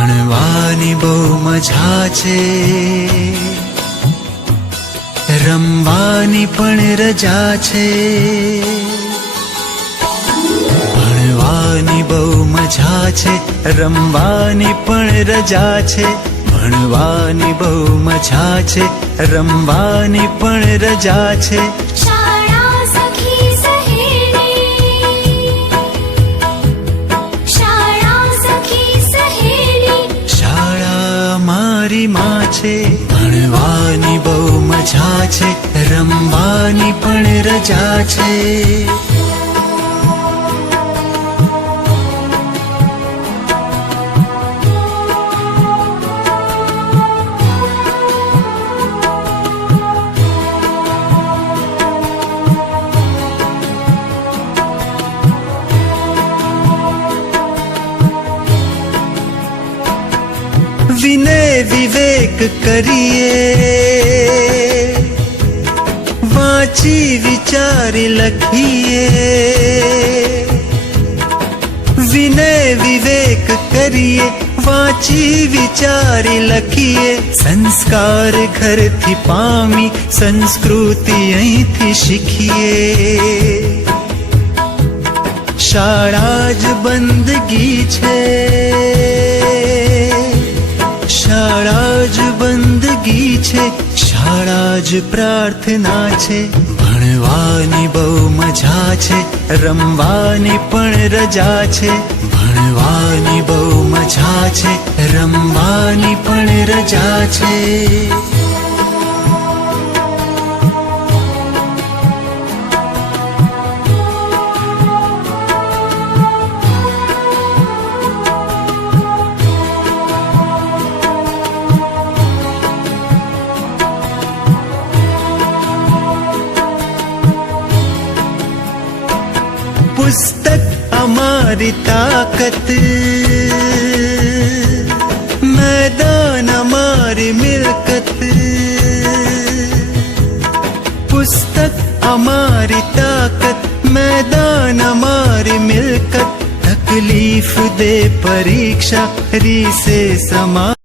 ભણવાની બહુ મજા છે, રમવાની પણ રજા છે. ભણવાની બહુ મજા છે, રમવાની પણ રજા છે. ભણવાની બહુ મજા છે, રમવાની પણ રજા છે. શાળા સખી સહેલી, શાળા સખી સહેલી, શાળા મારી માં છે. ભણવાની બહુ મજા છે, રમવાની પણ રજા છે. વિનય વિવેક કરીએ, વાંચી વિચારી લખીએ. વિનય વિવેક કરીએ, વાંચી વિચારી લખીએ. સંસ્કાર ઘરથી પામી, સંસ્કૃતિ અહીંથી શીખીએ. શાળા જ બંદગી છે, શાળા જ બંદગી છે. શાળા જ પ્રાર્થના છે. ભણવાની બહુ મજા છે, રમવાની પણ રજા છે. ભણવાની બહુ મજા છે, રમવાની પણ રજા છે. પુસ્તક અમારી તાકત, મેદાન અમારી મિલકત. પુસ્તક અમારી તાકત, मैदान हमारी मिलकत. तकलीफ दे परीक्षा री से समा